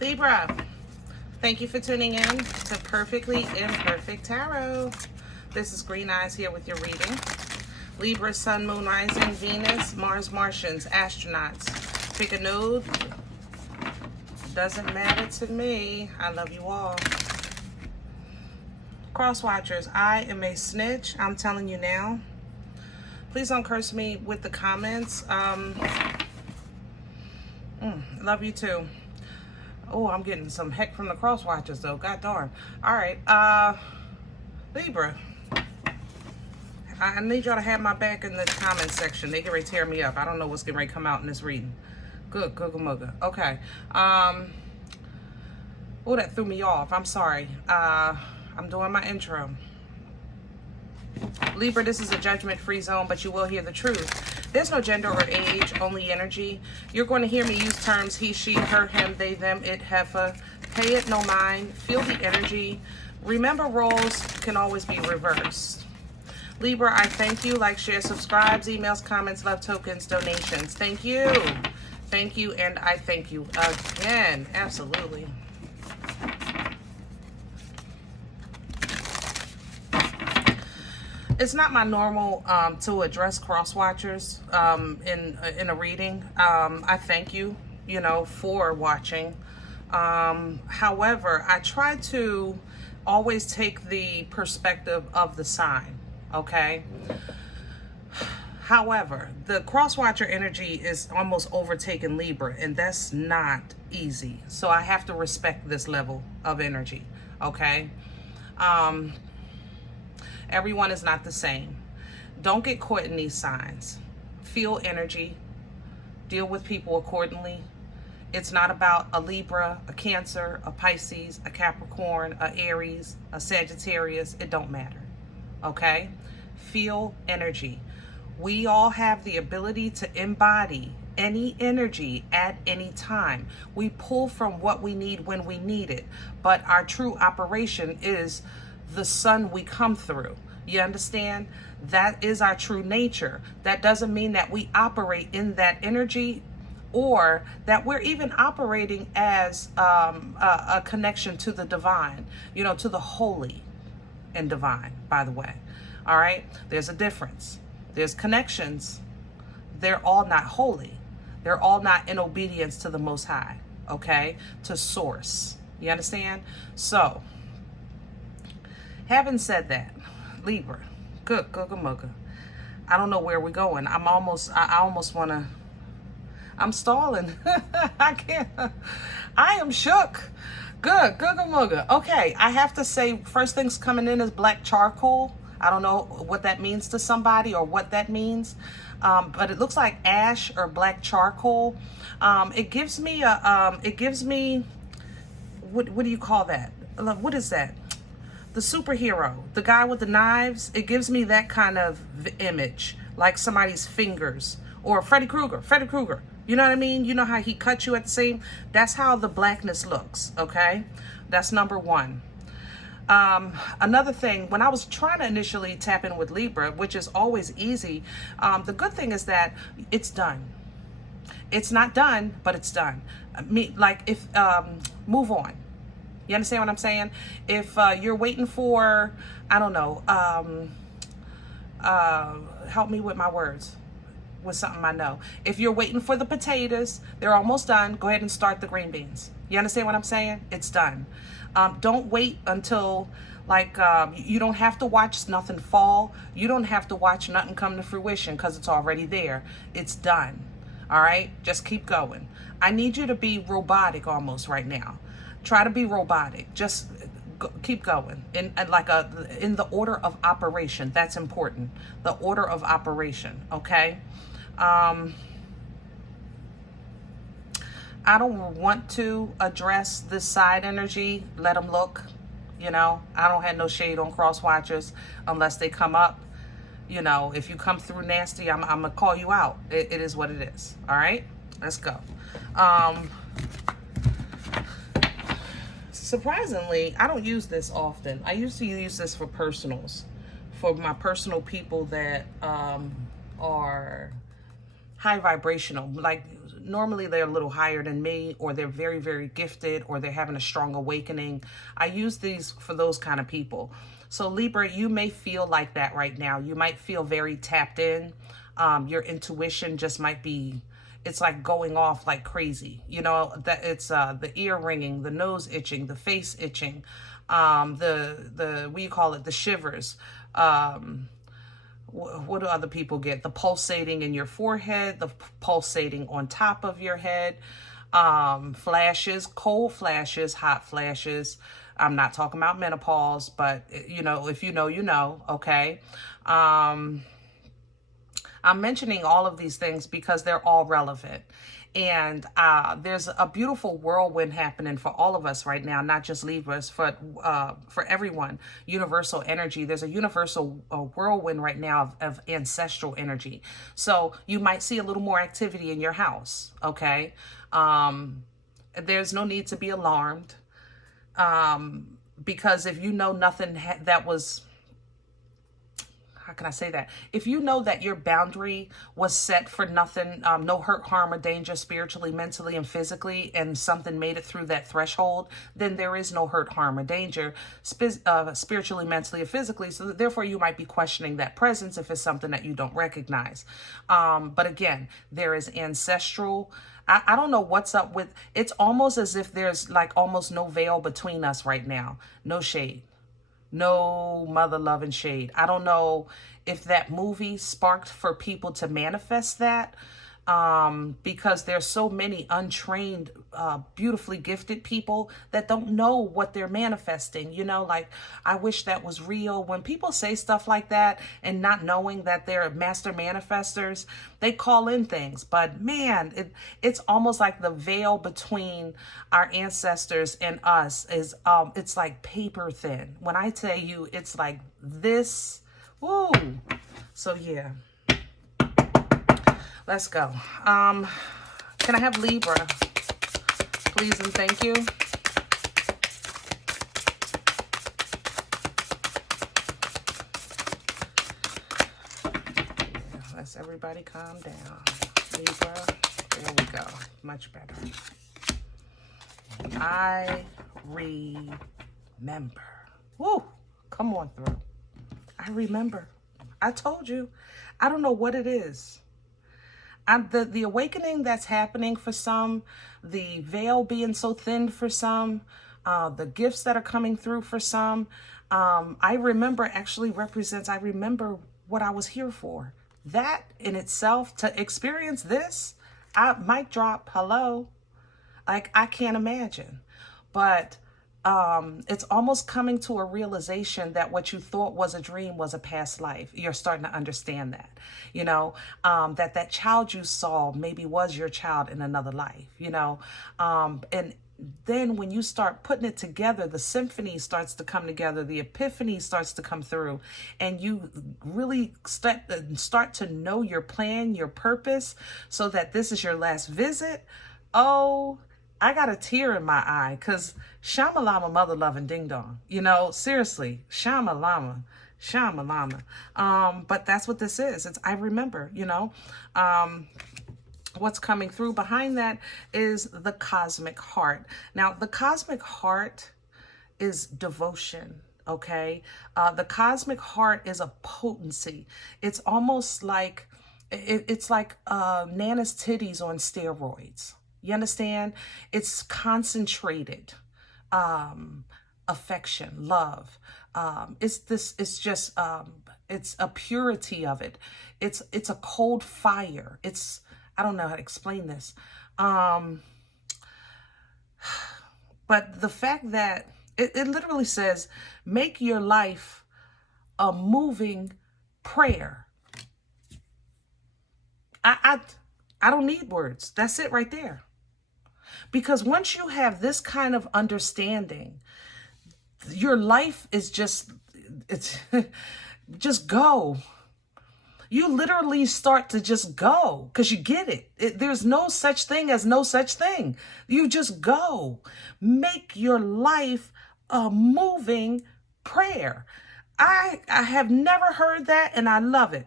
Libra, thank you for tuning in to Perfectly Imperfect Tarot. This is Green Eyes here with your reading. Libra, Sun, Moon, Rising, Venus, Mars, Martians, astronauts. Pick a node. Doesn't matter to me. I love you all. Cross watchers, I am a snitch. I'm telling you now. Please don't curse me with the comments. Love you too. Oh, I'm getting some heck from the cross watchers though. God darn. All right. Libra. I need y'all to have my back in the comment section. They get ready to tear me up. I don't know what's getting ready to come out in this reading. Good, googa mugga. Okay. Oh, that threw me off. I'm sorry. I'm doing my intro. Libra, this is a judgment-free zone, but you will hear the truth. There's no gender or age, only energy. You're going to hear me use terms he, she, her, him, they, them, it, heifer. Pay it no mind. Feel the energy. Remember, roles can always be reversed. Libra, I thank you. Like, share, subscribes, emails, comments, love tokens, donations. Thank you. Thank you, and I thank you again. Absolutely. It's not my normal to address cross watchers in a reading. I thank you, for watching. However, I try to always take the perspective of the sign. Okay. However, the cross watcher energy is almost overtaken Libra, and that's not easy. So I have to respect this level of energy. Okay. Everyone is not the same. Don't get caught in these signs. Feel energy. Deal with people accordingly. It's not about a Libra, a Cancer, a Pisces, a Capricorn, a Aries, a Sagittarius. It don't matter. Okay? Feel energy. We all have the ability to embody any energy at any time. We pull from what we need when we need it. But our true operation is the sun we come through. You understand? That is our true nature. That doesn't mean that we operate in that energy or that we're even operating as a connection to the divine, to the holy and divine, by the way. All right? There's a difference. There's connections. They're all not holy. They're all not in obedience to the Most High, okay? To Source. You understand? So, having said that, Libra, good, googa mugga. I don't know where we're going. I almost want to, I'm stalling. I can't, I am shook. Good, googa mugga. Okay, I have to say, first things coming in is black charcoal. I don't know what that means to somebody or what that means. But it looks like ash or black charcoal. It gives me what do you call that? What is that? The superhero, the guy with the knives. It gives me that kind of image, like somebody's fingers, or Freddy Krueger. You know what I mean? You know how he cut you at the same? That's how the blackness looks, okay? That's number one. Another thing, when I was trying to initially tap in with Libra, which is always easy, the good thing is that it's done. It's not done, but it's done. Move on. You understand what I'm saying? If you're waiting for, I don't know, help me with my words, with something I know. If you're waiting for the potatoes, they're almost done. Go ahead and start the green beans. You understand what I'm saying? It's done. Don't wait until, you don't have to watch nothing fall. You don't have to watch nothing come to fruition because it's already there. It's done. All right? Just keep going. I need you to be robotic almost right now. Try to be robotic. Just keep going. In the order of operation. That's important. The order of operation. Okay? I don't want to address this side energy. Let them look. I don't have no shade on cross watchers unless they come up. If you come through nasty, I'm going to call you out. It is what it is. All right? Let's go. Surprisingly, I don't use this often. I used to use this for personals. For my personal people that are high vibrational, like normally they're a little higher than me, or they're very, very gifted, or they're having a strong awakening. I use these for those kind of people. So Libra, you may feel like that right now. You might feel very tapped in. Your intuition just might be, it's like going off like crazy. You know, that it's the ear ringing, the nose itching, the face itching, the what do you call it, the shivers. What do other people get? The pulsating in your forehead, the pulsating on top of your head, flashes, cold flashes, hot flashes. I'm not talking about menopause, but you know, if you know, you know, okay? I'm mentioning all of these things because they're all relevant. And there's a beautiful whirlwind happening for all of us right now, not just Libras, for everyone. Universal energy. There's a universal whirlwind right now of ancestral energy. So you might see a little more activity in your house, okay? There's no need to be alarmed. Because if you know nothing that was, how can I say that? If you know that your boundary was set for nothing, no hurt, harm, or danger spiritually, mentally, and physically, and something made it through that threshold, then there is no hurt, harm, or danger spiritually, mentally, or physically. So therefore, you might be questioning that presence if it's something that you don't recognize. But again, there is ancestral. I don't know what's up with, it's almost as if there's like almost no veil between us right now. No shade. No mother love and shade. I don't know if that movie sparked for people to manifest that, because there's so many untrained, beautifully gifted people that don't know what they're manifesting. You know, like, I wish that was real. When people say stuff like that and not knowing that they're master manifestors, they call in things. But man, it's almost like the veil between our ancestors and us is, it's like paper thin. When I tell you, it's like this. Woo. So yeah. Let's go. Can I have Libra, please and thank you? Yeah, let's everybody calm down. Libra, there we go. Much better. I remember. Woo, come on through. I remember. I told you. I don't know what it is. The awakening that's happening for some, the veil being so thin for some, the gifts that are coming through for some, I remember actually represents, I remember what I was here for. That in itself, to experience this, mic drop, hello, like I can't imagine. But it's almost coming to a realization that what you thought was a dream was a past life. You're starting to understand that, you know, that child you saw maybe was your child in another life, you know, and then when you start putting it together, the symphony starts to come together, the epiphany starts to come through, and you really start to know your plan, your purpose, so that this is your last visit. Oh, I got a tear in my eye, because Shamalama, mother loving ding dong. You know, seriously, Shamalama, Shamalama. But that's what this is. It's, I remember, you know. What's coming through behind that is the cosmic heart. Now, the cosmic heart is devotion. Okay. The cosmic heart is a potency. It's almost like, it's like Nana's titties on steroids. You understand? It's concentrated affection, love. It's just it's a purity of it. It's a cold fire. It's, I don't know how to explain this. But the fact that it literally says, make your life a moving prayer. I don't need words. That's it right there. Because once you have this kind of understanding, your life is just, it's just go. You literally start to just go because you get it. There's no such thing as no such thing. You just go. Make your life a moving prayer. I have never heard that, and I love it.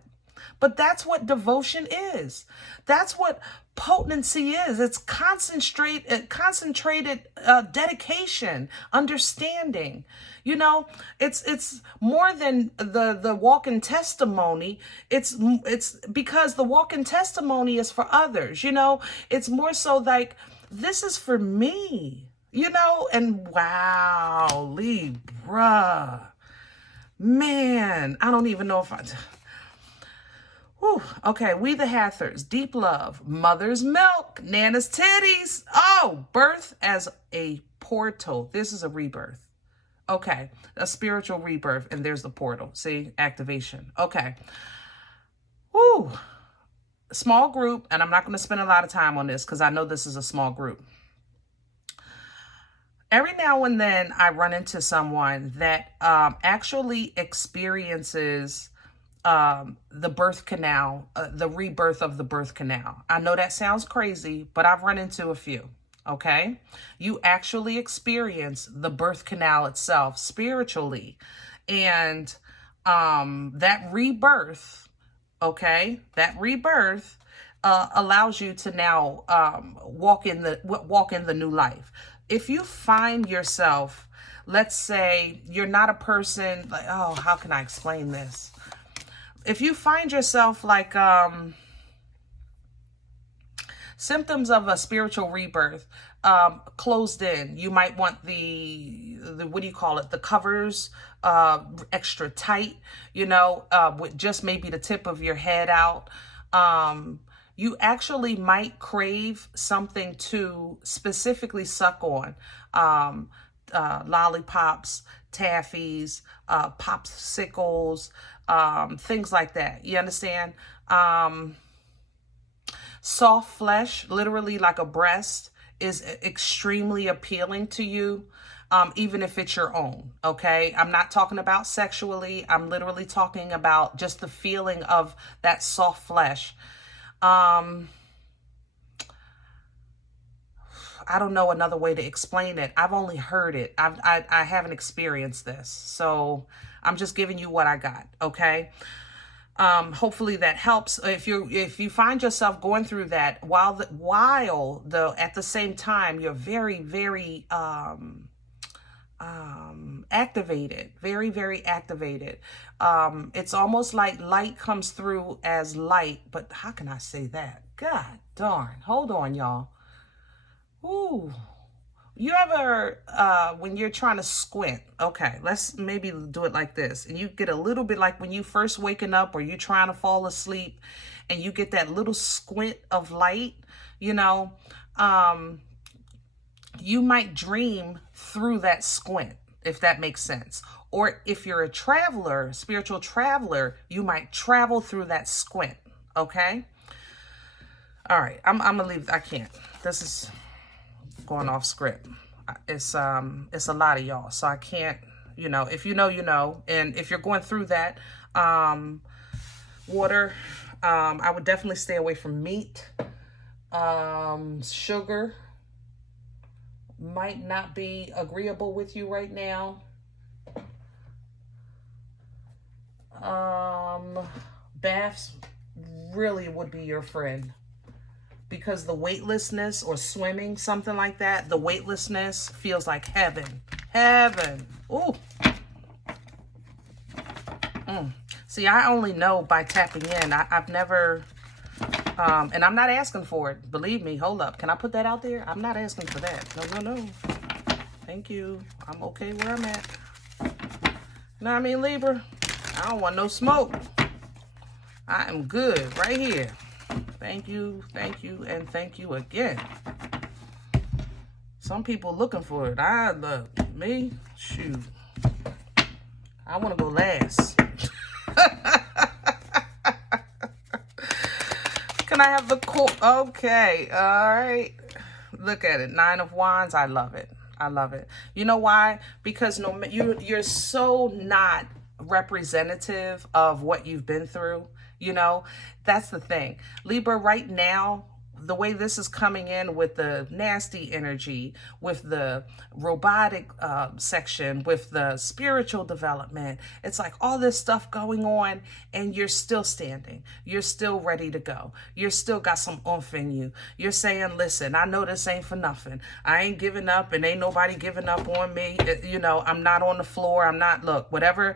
But that's what devotion is. That's what potency is. It's concentrated dedication, understanding. You know, it's more than the walking testimony. It's because the walking testimony is for others. You know, it's more so like, this is for me. You know, and wow, Libra. Man, I don't even know if I... Whew. Okay, we the Hathors, deep love, mother's milk, Nana's titties. Oh, birth as a portal. This is a rebirth. Okay, a spiritual rebirth, and there's the portal. See, activation. Okay. Whew. Small group, and I'm not going to spend a lot of time on this because I know this is a small group. Every now and then I run into someone that actually experiences the birth canal, the rebirth of the birth canal. I know that sounds crazy, but I've run into a few, okay? You actually experience the birth canal itself spiritually. And that rebirth, okay, that rebirth allows you to now walk in the new life. If you find yourself, let's say you're not a person like, oh, how can I explain this? If you find yourself like symptoms of a spiritual rebirth, closed in, you might want the what do you call it? The covers extra tight, you know, with just maybe the tip of your head out. You actually might crave something to specifically suck on. Lollipops, taffies, popsicles, things like that. You understand? Soft flesh, literally like a breast, is extremely appealing to you, even if it's your own, okay? I'm not talking about sexually. I'm literally talking about just the feeling of that soft flesh. I don't know another way to explain it. I've only heard it. I haven't experienced this. So I'm just giving you what I got. Okay. Hopefully that helps. If you find yourself going through that while at the same time, you're very, very, activated, very, very activated. It's almost like light comes through as light, but how can I say that? God darn. Hold on, y'all. Ooh. You ever, when you're trying to squint, okay, let's maybe do it like this. And you get a little bit like when you first waking up or you're trying to fall asleep and you get that little squint of light, you know, you might dream through that squint, if that makes sense. Or if you're a traveler, spiritual traveler, you might travel through that squint, okay? All right, I'm gonna leave, I can't. This is going off script. It's a lot of y'all, so I can't, you know, if you know, you know. And if you're going through that, water, I would definitely stay away from meat. Sugar might not be agreeable with you right now. Baths really would be your friend, because the weightlessness, or swimming, something like that, the weightlessness feels like heaven. Heaven. Ooh. See, I only know by tapping in. I've never, and I'm not asking for it. Believe me. Hold up. Can I put that out there? I'm not asking for that. No. Thank you. I'm okay where I'm at. You know what I mean, Libra? I don't want no smoke. I am good right here. Thank you, and thank you again. Some people looking for it. I love me. Shoot. I want to go last. Can I have the quote? Okay. All right. Look at it. 9 of Wands. I love it. I love it. You know why? Because you're so not representative of what you've been through. You know, that's the thing. Libra, right now, the way this is coming in with the nasty energy, with the robotic section, with the spiritual development, it's like all this stuff going on, and you're still standing. You're still ready to go. You're still got some oomph in you. You're saying, listen, I know this ain't for nothing. I ain't giving up, and ain't nobody giving up on me. You know, I'm not on the floor. I'm not, look, whatever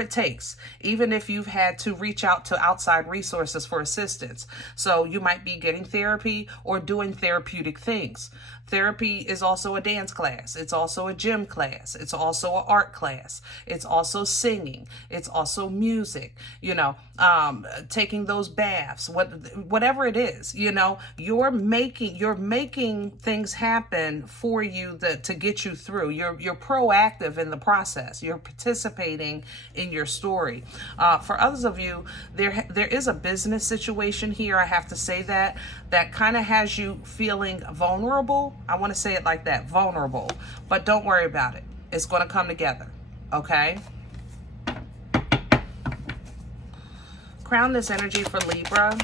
it takes. Even if you've had to reach out to outside resources for assistance. So you might be getting therapy or doing therapeutic things. Therapy is also a dance class. It's also a gym class. It's also an art class. It's also singing. It's also music, you know, taking those baths, whatever it is, you know, you're making things happen for you to get you through. You're proactive in the process. You're participating in your story. For others of you, there is a business situation here. I have to say that kind of has you feeling vulnerable. I want to say it like that, vulnerable, but don't worry about it. It's going to come together. Okay. Crown this energy for Libra.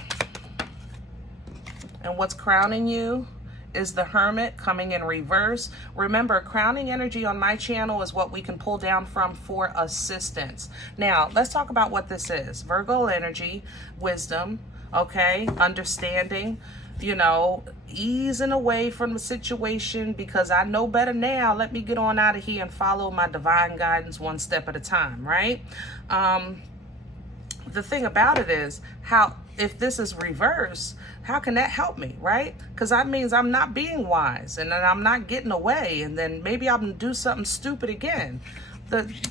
And what's crowning you is the Hermit coming in reverse. Remember, crowning energy on my channel is what we can pull down from for assistance. Now, let's talk about what this is. Virgo energy, wisdom, okay, understanding, you know, easing away from the situation because I know better now. Let me get on out of here and follow my divine guidance one step at a time, right? The thing about it is, if this is reverse, how can that help me, right? Because that means I'm not being wise, and then I'm not getting away, and then maybe I'm gonna do something stupid again.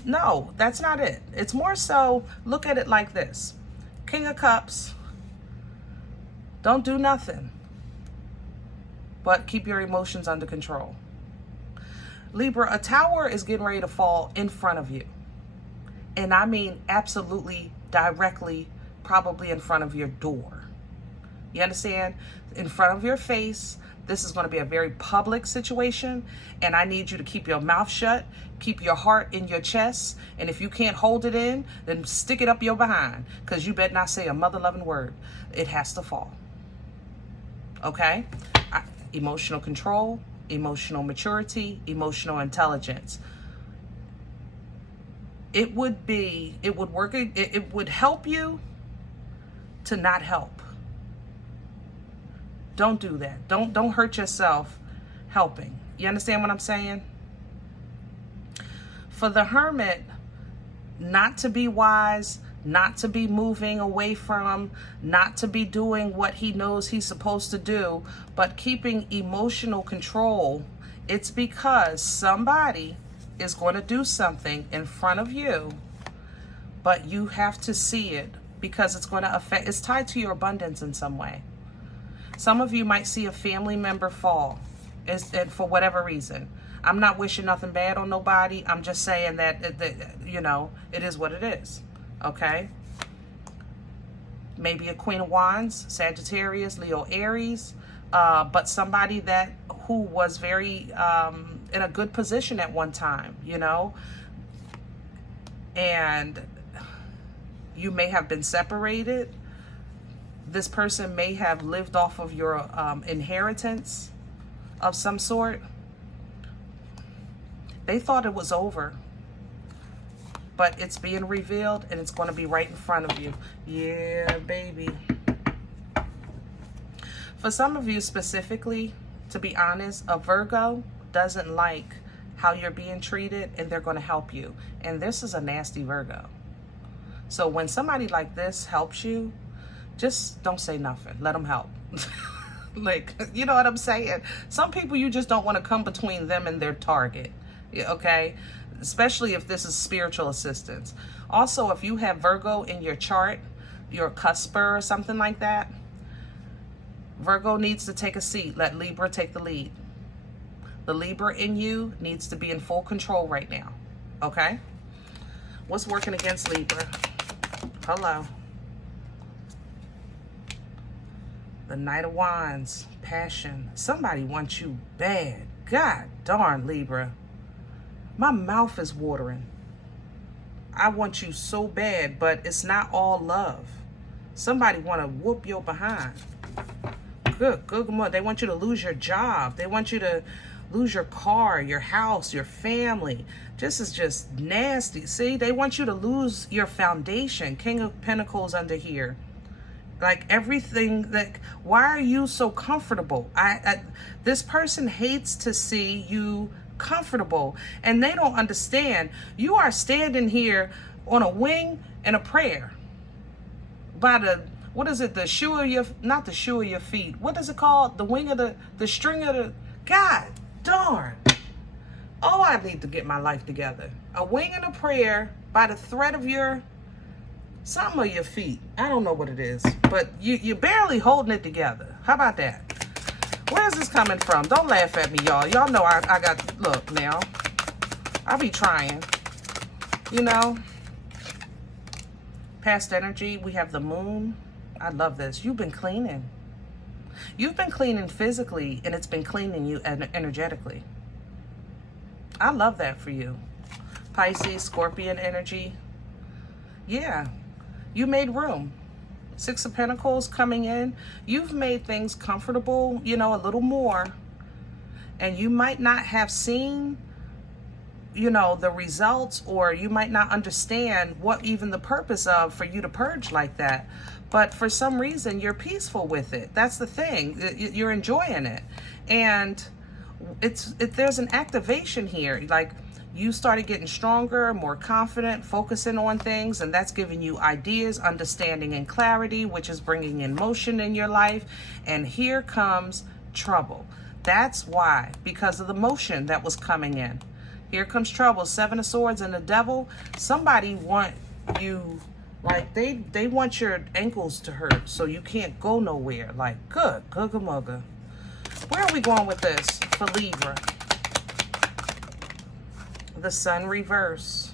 No, that's not it. It's more so, look at it like this. King of Cups, don't do nothing, but keep your emotions under control. Libra, a tower is getting ready to fall in front of you. And I mean absolutely directly, probably in front of your door. You understand? In front of your face. This is going to be a very public situation, and I need you to keep your mouth shut, keep your heart in your chest, and if you can't hold it in, then stick it up your behind, because you better not say a mother-loving word. It has to fall. Okay? Emotional control, emotional maturity, emotional intelligence. It would help you to not help. Don't do that. Don't hurt yourself helping. You understand what I'm saying? For the Hermit, not to be wise, not to be moving away from, not to be doing what he knows he's supposed to do, but keeping emotional control, it's because somebody is going to do something in front of you, but you have to see it because it's going to affect, it's tied to your abundance in some way. Some of you might see a family member fall, and for whatever reason. I'm not wishing nothing bad on nobody. I'm just saying that you know, it is what it is. Okay? Maybe a Queen of Wands, Sagittarius, Leo, Aries, but somebody who was very in a good position at one time, you know, and you may have been separated. This person may have lived off of your inheritance of some sort. They thought it was over, but it's being revealed, and it's going to be right in front of you. Yeah, baby. For some of you specifically, to be honest, a Virgo doesn't like how you're being treated, and they're going to help you. And this is a nasty Virgo. So when somebody like this helps you, just don't say nothing. Let them help. Like, you know what I'm saying? Some people, you just don't want to come between them and their target. Okay? Especially if this is spiritual assistance. Also, if you have Virgo in your chart, your cusper or something like that, Virgo needs to take a seat. Let Libra take the lead. The Libra in you needs to be in full control right now. Okay? What's working against Libra? Hello. The Knight of Wands. Passion. Somebody wants you bad. God darn, Libra. My mouth is watering. I want you so bad, but it's not all love. Somebody want to whoop your behind. Good. They want you to lose your job. They want you to lose your car, your house, your family. This is just nasty. See, they want you to lose your foundation. King of Pentacles under here. Like everything, like, why are you so comfortable? This person hates to see you comfortable, and they don't understand. You are standing here on a wing and a prayer by the, what is it, the shoe of your, not the shoe of your feet, what is it called, the wing of the string of the, God darn. Oh, I need to get my life together. A wing and a prayer by the thread of your, some of your feet. I don't know what it is, but you're barely holding it together. How about that? Where is this coming from? Don't laugh at me, y'all. Y'all know I got, look now, I be trying, you know. Past energy, we have the moon. I love this. You've been cleaning. You've been cleaning physically, and it's been cleaning you energetically. I love that for you. Pisces, Scorpion energy. Yeah, you made room. Six of Pentacles coming in. You've made things comfortable, you know, a little more. And you might not have seen, you know, the results, or you might not understand what even the purpose of for you to purge like that. But for some reason, you're peaceful with it. That's the thing. You're enjoying it. And there's an activation here. Like, you started getting stronger, more confident, focusing on things, and that's giving you ideas, understanding, and clarity, which is bringing in motion in your life. And here comes trouble. That's why, because of the motion that was coming in. Here comes trouble. Seven of Swords and the Devil. Somebody want you, like, they want your ankles to hurt so you can't go nowhere. Like, good mugga. Where are we going with this for Libra? The Sun reverse.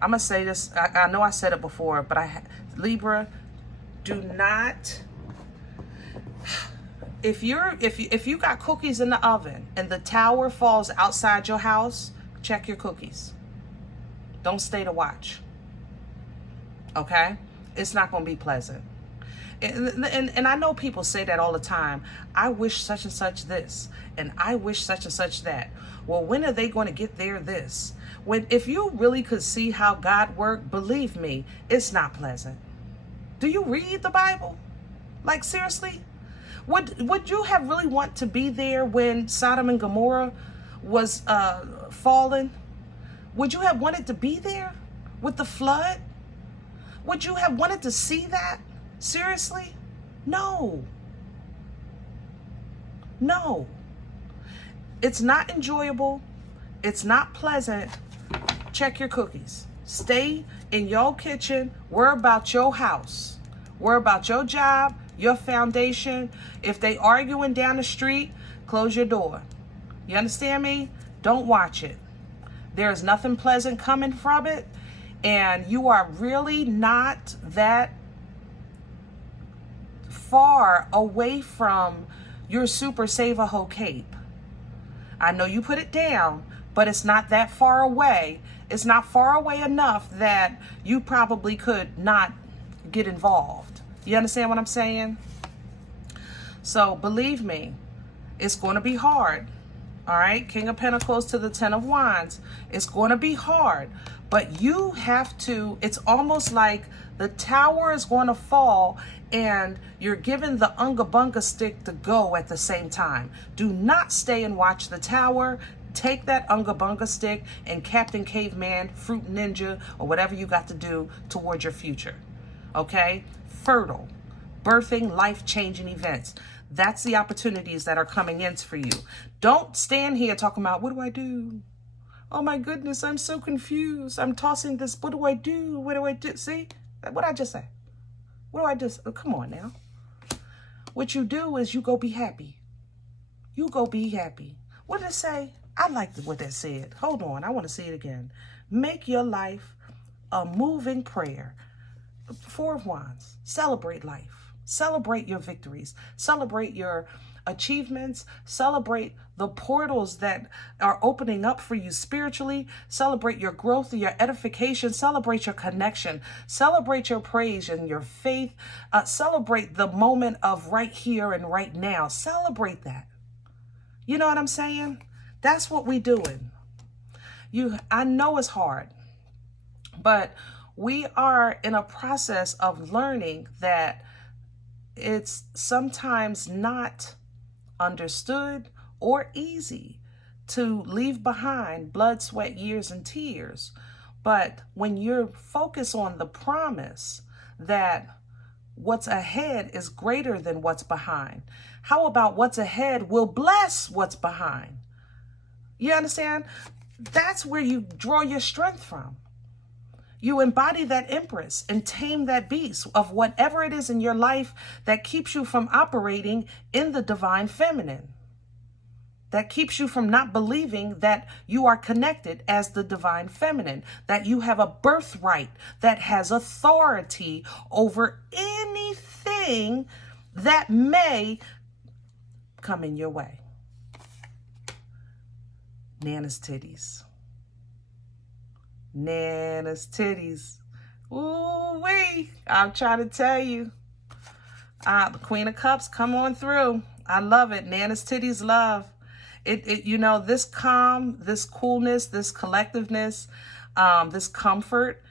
I'm gonna say this. I know I said it before, but Libra, do not. If you got cookies in the oven and the tower falls outside your house, check your cookies. Don't stay to watch. Okay? It's not gonna be pleasant. And I know people say that all the time. I wish such and such this, and I wish such and such that. Well, when are they going to get their this? If you really could see how God worked, believe me, it's not pleasant. Do you read the Bible? Like, seriously? Would you have really want to be there when Sodom and Gomorrah was fallen? Would you have wanted to be there with the flood? Would you have wanted to see that? Seriously? No. No. It's not enjoyable. It's not pleasant. Check your cookies. Stay in your kitchen. Worry about your house. Worry about your job, your foundation. If they arguing down the street, close your door. You understand me? Don't watch it. There is nothing pleasant coming from it. And you are really not that far away from your Super Save-A-Ho cape. I know you put it down, but it's not that far away. It's not far away enough that you probably could not get involved. You understand what I'm saying? So believe me, it's going to be hard. All right, King of Pentacles to the Ten of Wands. It's going to be hard, but you have to, it's almost like the tower is going to fall and you're given the unga bunga stick to go at the same time. Do not stay and watch the tower. Take that unga bunga stick and Captain Caveman, Fruit Ninja, or whatever you got to do towards your future. Okay? Fertile, birthing, life-changing events. That's the opportunities that are coming in for you. Don't stand here talking about, what do I do? Oh my goodness, I'm so confused. I'm tossing this. What do I do? What do I do? See? What did I just say? What do I just, oh, come on now. What you do is you go be happy. You go be happy. What did it say? I liked what that said. Hold on, I want to see it again. Make your life a moving prayer. Four of Wands. Celebrate life. Celebrate your victories. Celebrate your achievements. Celebrate the portals that are opening up for you spiritually. Celebrate your growth and your edification. Celebrate your connection. Celebrate your praise and your faith. Celebrate the moment of right here and right now. Celebrate that. You know what I'm saying? That's what we doing. I know it's hard, but we are in a process of learning that it's sometimes not understood or easy to leave behind blood, sweat, years, and tears. But when you're focused on the promise that what's ahead is greater than what's behind, how about what's ahead will bless what's behind? You understand? That's where you draw your strength from. You embody that empress and tame that beast of whatever it is in your life that keeps you from operating in the divine feminine, that keeps you from not believing that you are connected as the divine feminine, that you have a birthright that has authority over anything that may come in your way. Nana's titties. Nana's titties. Ooh-wee. I'm trying to tell you. The Queen of Cups, come on through. I love it. Nana's titties love. You know, this calm, this coolness, this collectiveness, this comfort,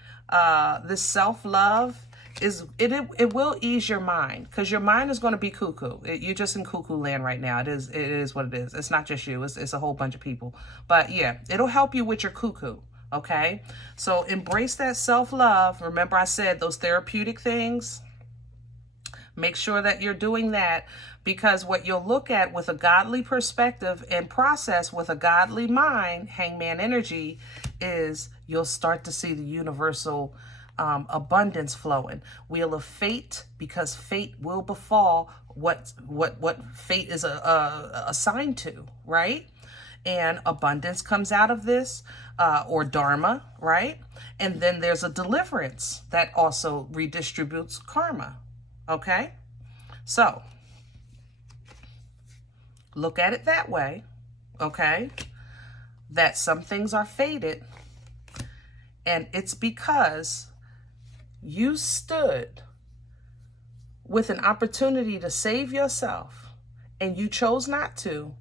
this self-love, it will ease your mind, because your mind is going to be cuckoo. You're just in cuckoo land right now. It is what it is. It's not just you. It's a whole bunch of people. But yeah, it'll help you with your cuckoo. Okay, so embrace that self-love. Remember, I said those therapeutic things. Make sure that you're doing that, because what you'll look at with a godly perspective and process with a godly mind, hangman energy, is you'll start to see the universal abundance flowing. Wheel of fate, because fate will befall what fate is assigned to, right? And abundance comes out of this, or dharma, right? And then there's a deliverance that also redistributes karma, okay? So look at it that way, okay? That some things are fated, and it's because you stood with an opportunity to save yourself and you chose not to,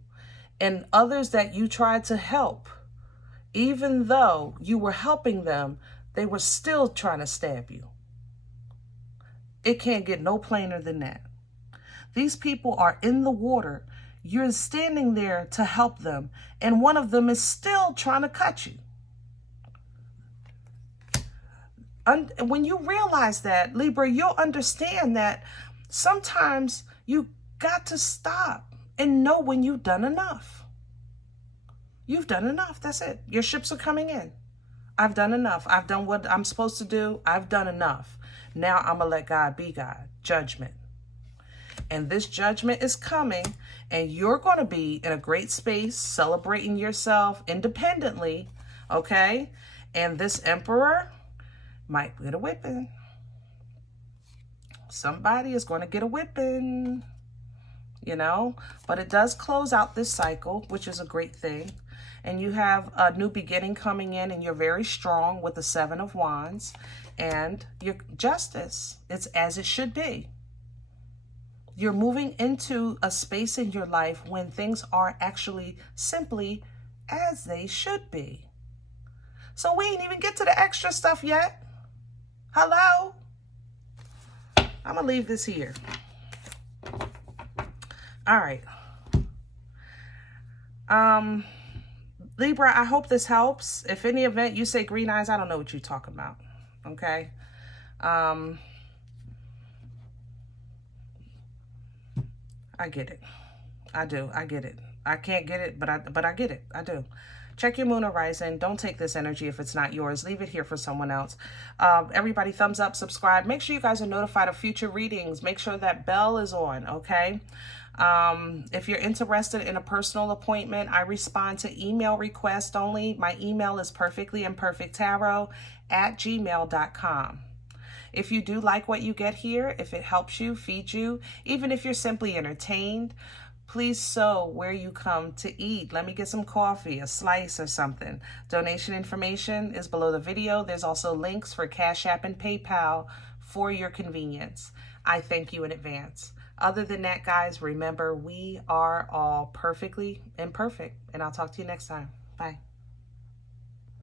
and others that you tried to help, even though you were helping them, they were still trying to stab you. It can't get no plainer than that. These people are in the water. You're standing there to help them, and one of them is still trying to cut you. When you realize that, Libra, you'll understand that sometimes you got to stop and know when you've done enough. You've done enough. That's it. Your ships are coming in. I've done enough. I've done what I'm supposed to do. I've done enough. Now I'm going to let God be God. Judgment. And this judgment is coming, and you're going to be in a great space celebrating yourself independently, okay? And this emperor might get a whipping. Somebody is going to get a whipping, you know? But it does close out this cycle, which is a great thing. And you have a new beginning coming in, and you're very strong with the Seven of Wands. And your justice, it's as it should be. You're moving into a space in your life when things are actually simply as they should be. So we ain't even get to the extra stuff yet. Hello? I'm going to leave this here. All right. Libra, I hope this helps. If any event you say green eyes, I don't know what you're talking about. Okay? I get it. I do. I get it. I can't get it, but I get it. I do. Check your moon or rising. Don't take this energy if it's not yours. Leave it here for someone else. Everybody, thumbs up, subscribe. Make sure you guys are notified of future readings. Make sure that bell is on, okay? If you're interested in a personal appointment, I respond to email requests only. My email is perfectlyimperfecttarot@gmail.com. If you do like what you get here, if it helps you, feeds you, even if you're simply entertained, Please sow where you come to eat. Let me get some coffee, a slice or something. Donation information is below the video. There's also links for Cash App and PayPal for your convenience. I thank you in advance. Other than that, guys, remember, we are all perfectly imperfect. And I'll talk to you next time. Bye.